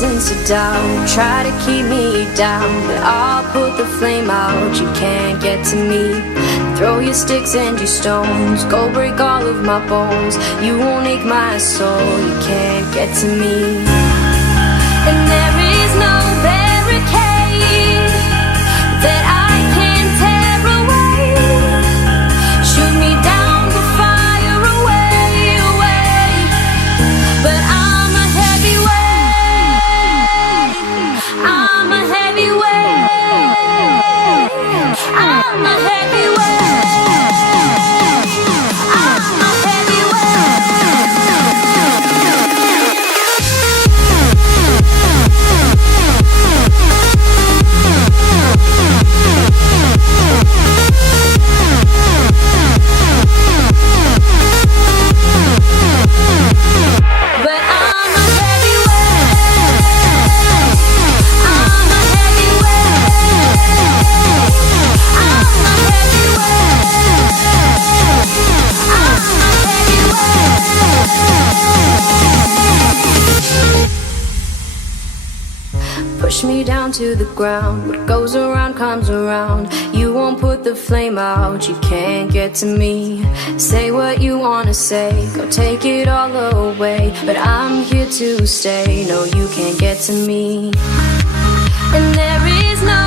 reasons to doubt. Try to keep me down, but I'll put the flame out. You can't get to me. Throw your sticks and your stones, go break all of my bones. You won't ache my soul, you can't get to me. And there is no barricade that I can tear away. Shoot me down to fire away, away. But I'm a heavyweight, I'm a heavyweight, I'm a heavyweight. Push me down to the ground. What goes around comes around. You won't put the flame out. You can't get to me. Say what you wanna say, go take it all away. But I'm here to stay. No, you can't get to me. And there is no